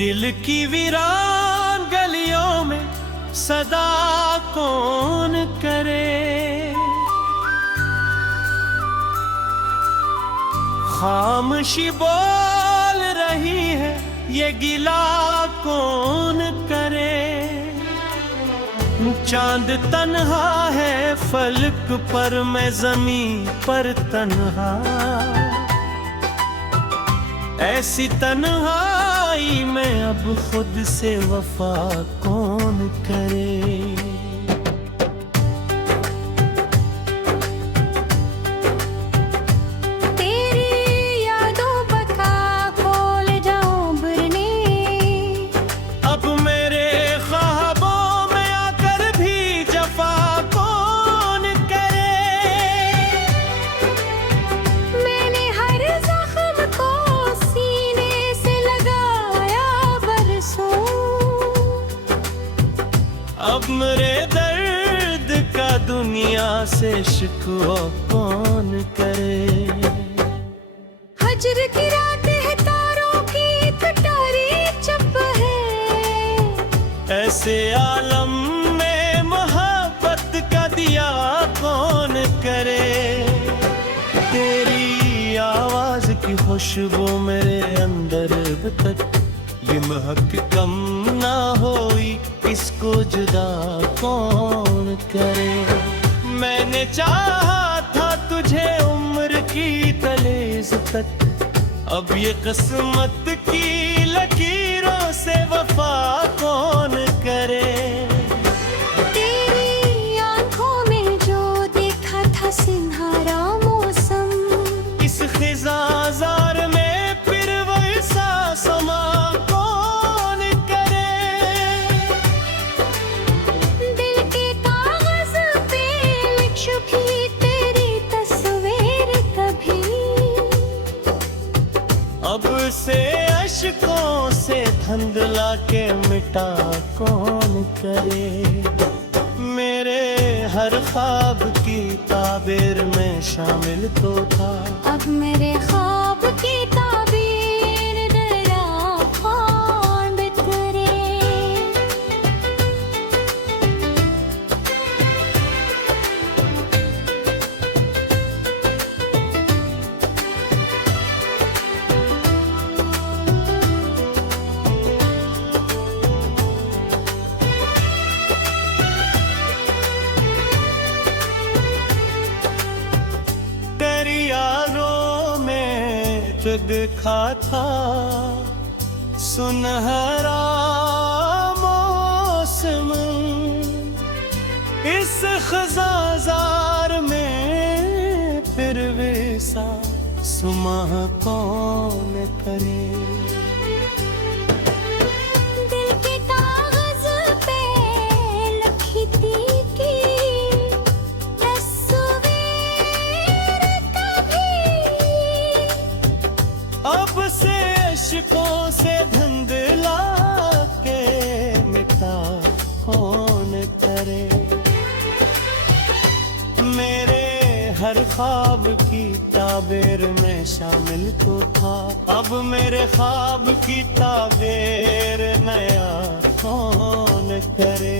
दिल की वीरान गलियों में सदा कौन करे, खामोशी बोल रही है ये गिला कौन करे। चांद तन्हा है फलक पर, मैं ज़मीं पर तन्हा, ऐसी तन्हाई में अब खुद से वफा कौन करे। अब मेरे दर्द का दुनिया से शिकवा कौन करे। हजर की रात है, तारों की कटारी चुप है, ऐसे आलम में मोहब्बत का दिया कौन करे। तेरी आवाज की खुशबू मेरे अंदर अब तक ये महक कम ना होई, इसको जुदा कौन करे। मैंने चाहा था तुझे उम्र की तलेज़ तक, अब ये किस्मत की लकीरों से वफा कौन करे। तेरी आंखों में जो देखा था सिन्हारा मौसम, इस खिज़ां में फिर वैसा समा अब से अश्कों से धंधला के मिटा कौन करे। मेरे हर ख्वाब की ताबीर में शामिल तो था, अब मेरे ख्वाब की ताबीर दया कौन करे। देखा था सुनहरा मौसम, इस खज़ांजार में फिर वैसा सुमाह कौन करे। दिल के कागज पे लिखी थी कि अब से अश्कों से धुंधला के मिटा कौन करे। मेरे हर ख्वाब की ताबीर में शामिल तो था, अब मेरे ख्वाब की ताबीर नया कौन करे।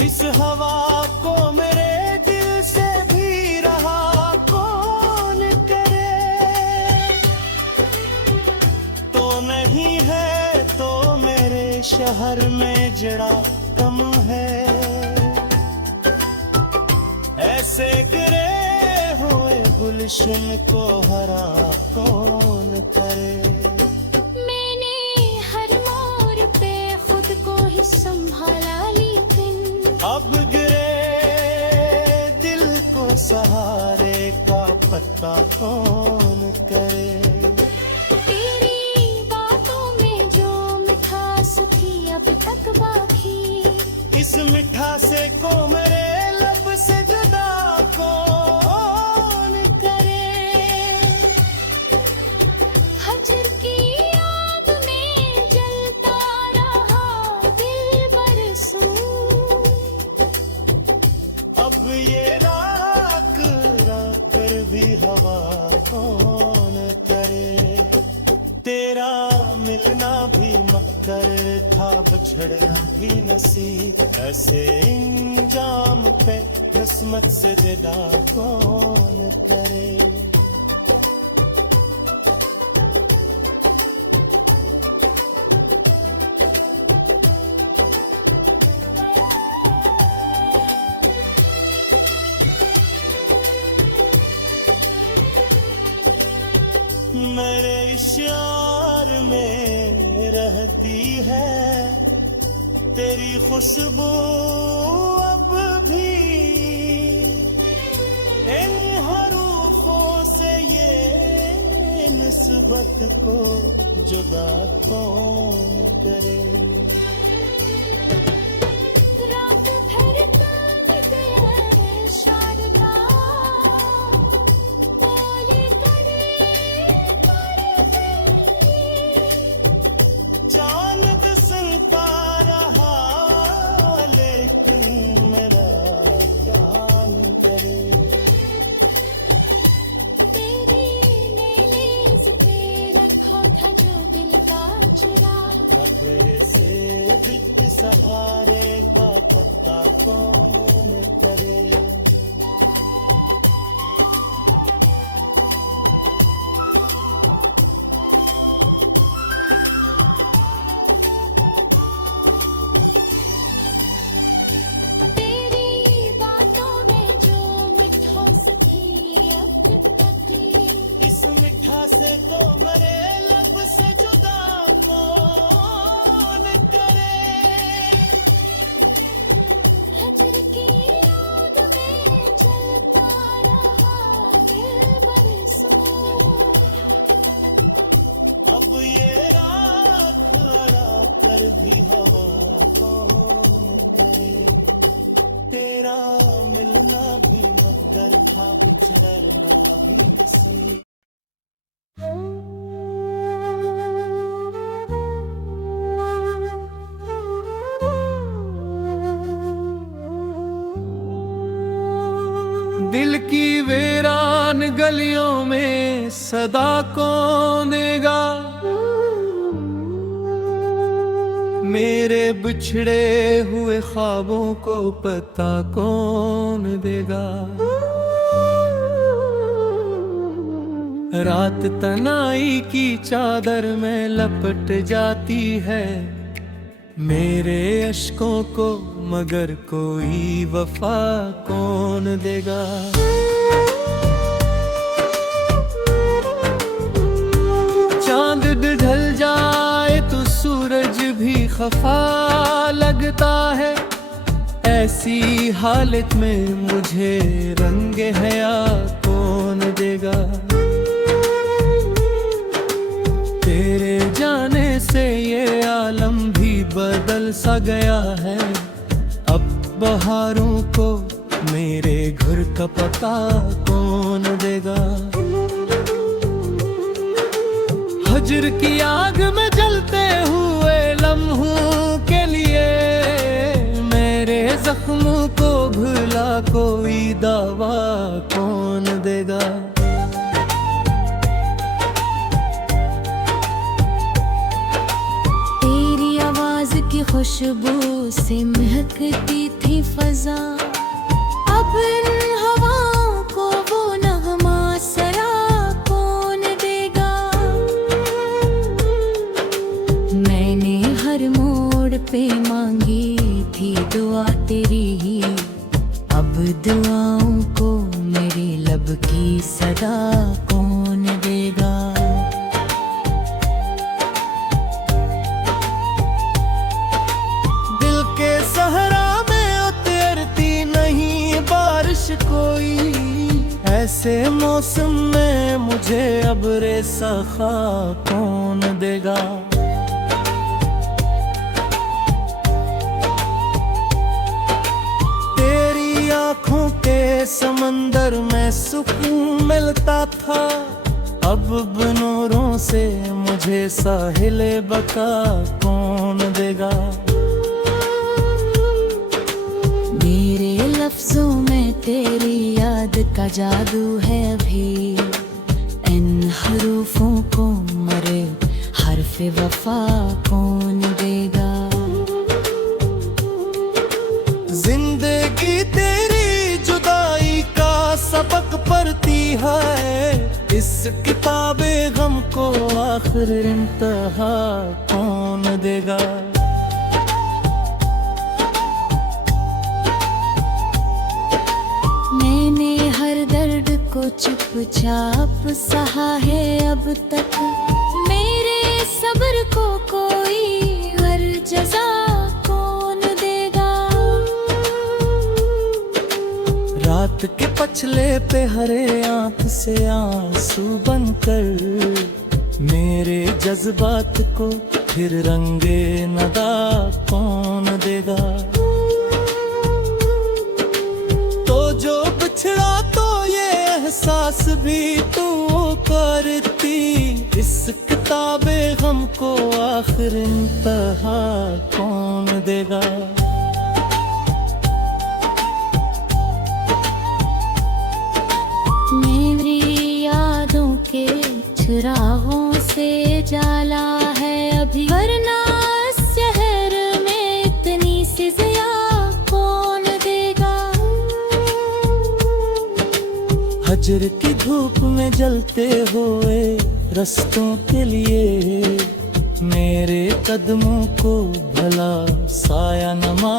इस हवा को मेरे दिल से भी रहा कौन करे। तो नहीं है तो मेरे शहर में जड़ा कम है, ऐसे गिरे हुए गुलशन को हरा कौन करे। मैंने हर मोड़ पे खुद को ही संभाला, अब गिरे दिल को सहारे का पता कौन करे। तेरी बातों में जो मिठास थी अब तक बाकी, इस मिठासे को मेरे लब से जुदा कौन करे। कौन करे। तेरा मिलना भी मकदर था, बिछड़ना भी नसीब, ऐसे इंजाम पे किस्मत से जुदा कौन करे। मेरे इश्यार में रहती है तेरी खुशबू अब भी, इन हरूफों से ये निस्बत को जुदा कौन करे। रात भर काम तेरे शार का बोले करे चांद सुनता रहा लेकिन मेरा जान करे। तेरी नेलेज़ पे रखा था जो दिल का चुरा, खतरे से बिच सहारे का पत्ता कौन करे। तेरी बातों में जो मिठास थी अब तक, इस मिठासे को मरे लब से जुदा कौन करे। हजर की आग में जलता रहा दिल बरसों, अब ये राख अड़ा कर भी हवा कौन करे। तेरा मिलना भी मकदर था, बिछड़ना भी नसीब। दिल की वीरान गलियों में सदा कौन देगा, मेरे बिछड़े हुए ख्वाबों को पता कौन देगा। रात तनाई की चादर में लपट जाती है मेरे अश्कों को, मगर कोई वफा कौन देगा। चांद ढल जाए तो सूरज भी खफा लगता है, ऐसी हालत में मुझे रंग हया कौन देगा। तेरे जाने से ये आलम भी बदल सा गया है, अब बहारों को मेरे घर का पता कौन देगा। हजर की आग में जलते हुए लम्हों के लिए मेरे जख्मों को भुला कोई दवा कौन देगा। तेरी आवाज की खुशबू से महकती थी फजा, अब इन हवाओं को वो नगमा सरा कौन देगा। मैंने हर मोड़ पे मांगी थी दुआ तेरी ही, अब दुआओं को मेरे लब की सदा कौन देगा। दिल के सहरा में उतरती नहीं बारिश कोई, ऐसे मौसम में मुझे अब सखा कौन देगा। तेरी आँखों के समंदर में सुकून मिलता था, अब बनोरों से मुझे साहिल बका कौन देगा। मेरे लफ्जों में तेरी याद का जादू है अभी, इन हरूफों को मरे हर्फ वफा कौन देगा। जिंदगी तेरी जुदाई का सबक पढ़ती है, इस किताबे गम को आखिर इंतहा कौन देगा। मैंने हर दर्द को चुपचाप सहा है अब तक, मेरे सब्र को कोई वर जज़ा कौन देगा। रात के पछले पे हरे आंख से आंसू बनकर मेरे जज्बात को फिर रंगे नदा कौन देगा। तो जो बिछड़ा तो ये एहसास भी तू करती, इस किताबे गम को आखिर इंतहा कौन देगा। मेरी यादों के चिरागों से जाला है अभी, वरना इस शहर में इतनी सी ज़िया कौन देगा। हजर की धूप में जलते हुए रस्तों के लिए मेरे कदमों को भला साया नमा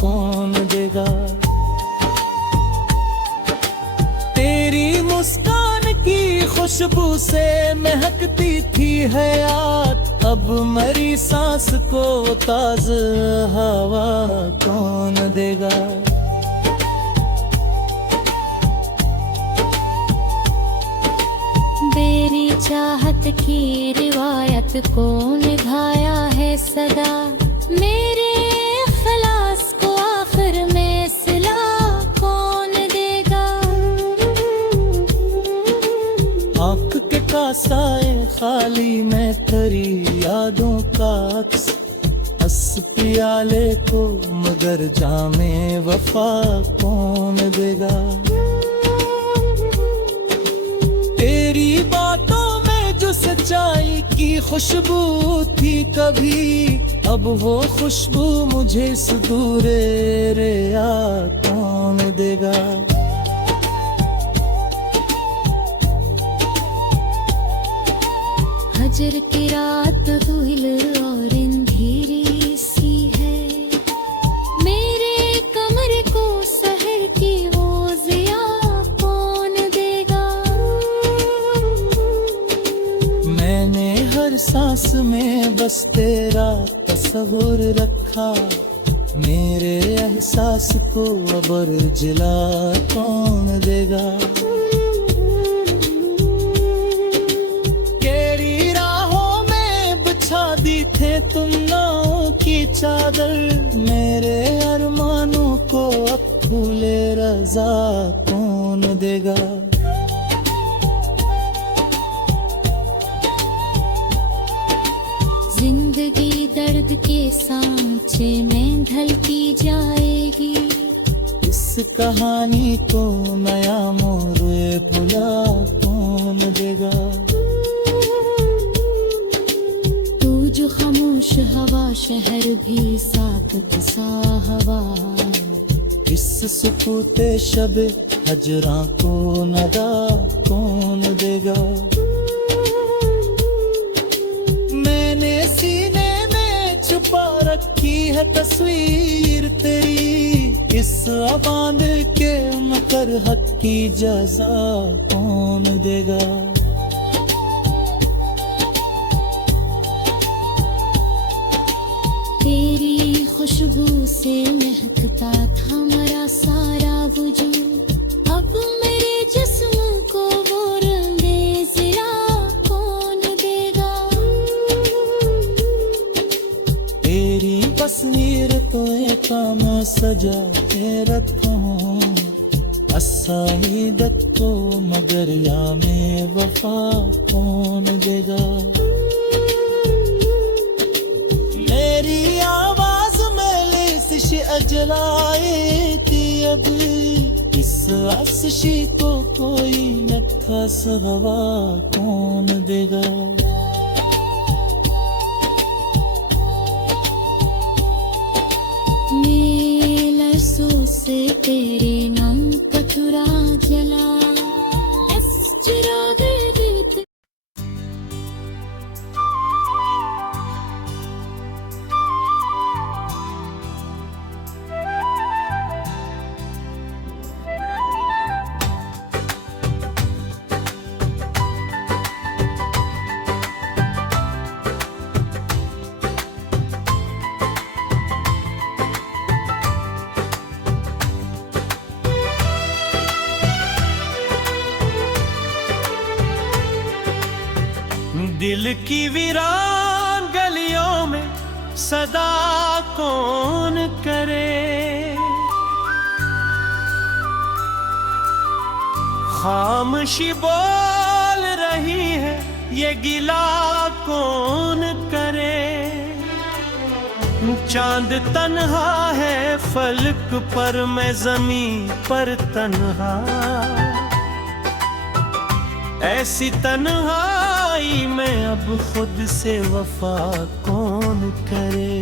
कौन देगा। तेरी मुस्कान की खुशबू से महकती थी हयात, अब मरी सांस को ताज़ा हवा कौन देगा। मेरी चाहत की रिवायत को निभाया है सदा, मेरे खलास को आखिर में सिला कौन देगा। आँख के कासाए खाली में तेरी यादों का अक्स, अस पियाले को मगर जामे वफा कौन देगा। तेरी बातों में जो सच्चाई की खुशबू थी कभी, अब वो खुशबू मुझे इस दूरे रिया कौन देगा। हजर की रात दुहिल और अंधेरी सी है, मेरे कमरे को शहर की वो ज़िया कौन देगा। मैंने हर सांस में बस तेरा तस्वीर रखा, मेरे एहसास को अबर जिला कौन देगा। दी थे तुम नाव की चादर, मेरे अरमानों को अब फूले रज़ा कौन देगा। जिंदगी दर्द के सांचे में ढलती जाएगी, इस कहानी को नया मोड़ भुला कौन देगा। जो खामोश हवा शहर भी साथ सा हवा, इस सुकूते शब हजरा को नदा कौन देगा। मैंने सीने में छुपा रखी है तस्वीर तेरी, इस आबाद के मकर हक की जज़ा कौन देगा। तेरी खुशबू से महकता था मेरा सारा वजूद, अब मेरे जिस्म को वो रंगे ज़िया कौन देगा। तेरी तस्वीर तो एक काम सजा के रखूं, असाइदत को मगर या में वफा कौन देगा। मेरी आवाज में लेसिश अजलाए थी, अब इस आशिकी को कोई न था हवा कौन दिल की वीरान गलियों में सदा कौन करे, खामोशी बोल रही है ये गिला कौन करे। चांद तन्हा है फलक पर, मैं ज़मीं पर तन्हा, ऐसी तन्हाई में अब खुद से वफा कौन करे।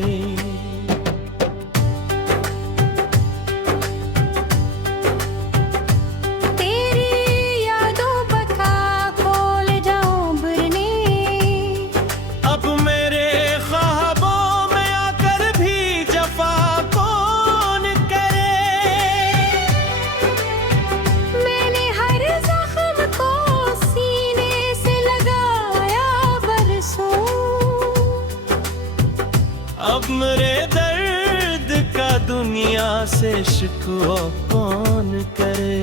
अब मेरे दर्द का दुनिया से शिकवा कौन करे।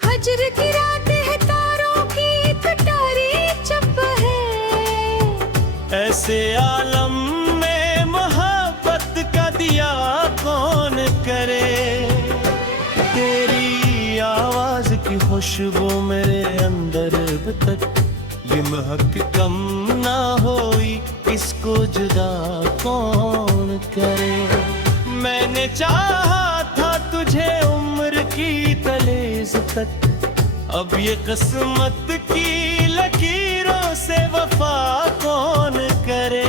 हजर की रात है, तारों की कटारी चुप है, ऐसे आलम में मोहब्बत का दिया कौन करे। तेरी आवाज की खुशबू मेरे अंदर अब तक भी महक कम ना होई, इसको जुदा कौन करे। मैंने चाहा था तुझे उम्र की तलेस तक, अब ये किस्मत की लकीरों से वफा कौन करे।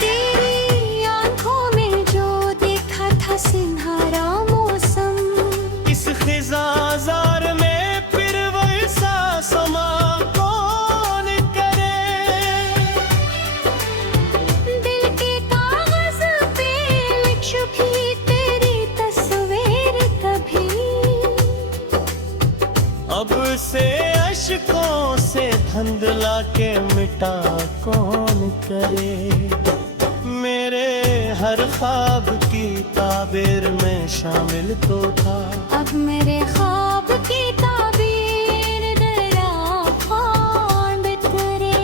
तेरी आंखों में जो देखा था सिन्हारा मौसम, इस खिज़ाज़ार में फिर वैसा समा अब से अश्कों से धंधला के मिटा कौन करे। मेरे हर ख्वाब की ताबीर में शामिल तो था, अब मेरे ख्वाब की ताबीर दरा कौन करे।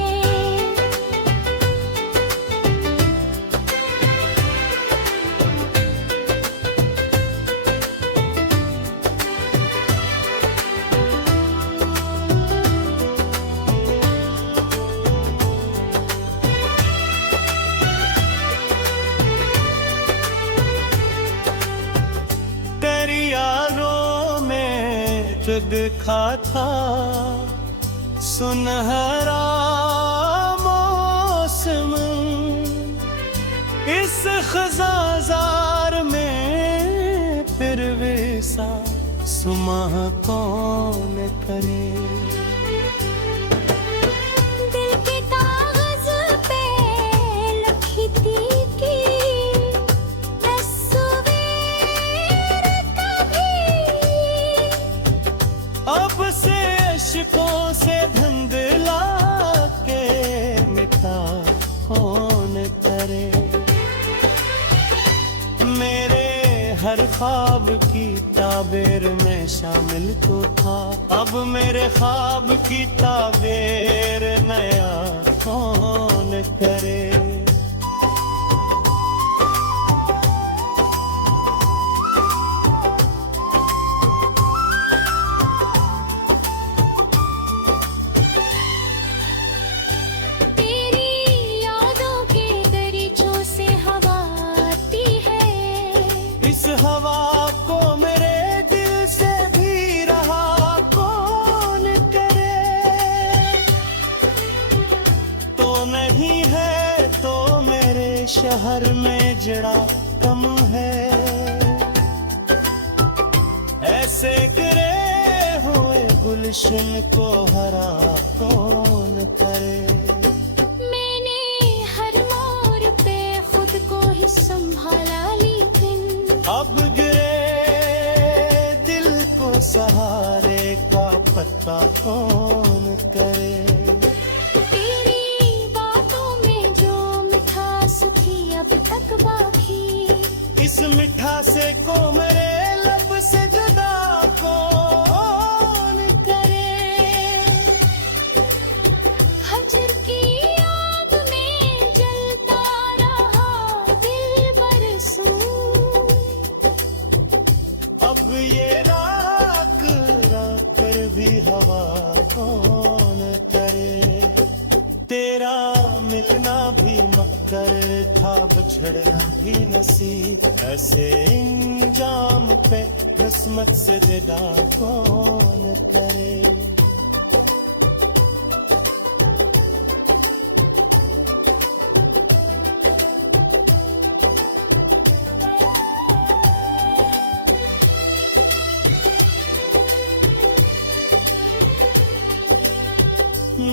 देखा था सुनहरा मौसम, इस खज़ाज़ार में फिर वैसा सुमाह कौन करे। दिल के कागज पे लिखी थी कि अब से अश्कों से धंधला के मिटा कौन करे। मेरे हर ख्वाब की ताबीर में शामिल तो था, अब मेरे ख्वाब की ताबीर नया कौन करे। इस हवा को मेरे दिल से भी रहा कौन करे। तो नहीं है तो मेरे शहर में जड़ा कम है, ऐसे गिरे हुए गुलशन को हरा कौन करे। मैंने हर मोड़ पे खुद को ही संभाला, लेकिन अब गिरे दिल को सहारे का पता कौन करे। तेरी बातों में जो मिठास थी अब तक बाकी, इस मिठासे को मेरे लब से जुदा कौन करे। कौन करे। तेरा मिलना भी मकदर था, बिछड़ना भी नसीब, ऐसे इंजाम पे किस्मत से जुदा कौन करे।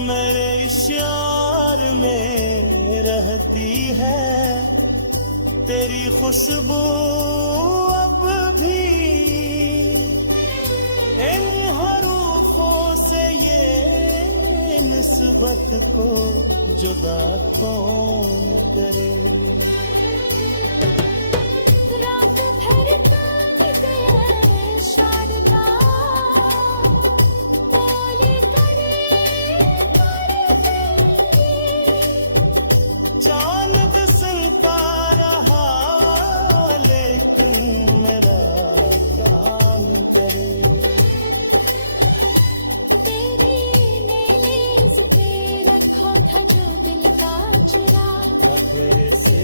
मेरे इश्यार में रहती है तेरी खुशबू अब भी, इन हरूफों से ये निस्बत को जुदा कौन करे। रात भर काम गया शार का, बोले करे चांद सुनता रहा लेकिन मेरा जान करे। तेरी नेलेज पे रखा था जो दिल का चुरा, खफे से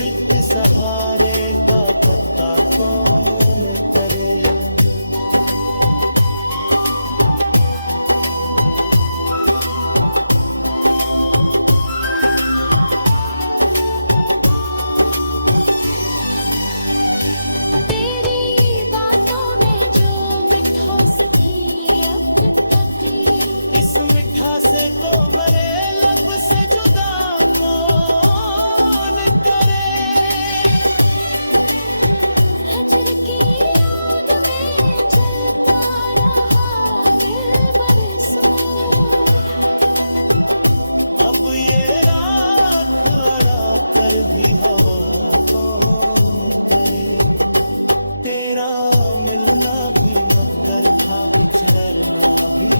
दिख सहारे का पत्ता कौन करे। तेरी बातों में जो मिठास थी अब तक, इस मिठासे को मरे लब से जुदा कौन करे। हजर की याद में जलता रहा दिल बरसों, अब ये राख अड़ा कर भी हवा कौन करे। तेरा मिलना भी मकदर था, बिछड़ना भी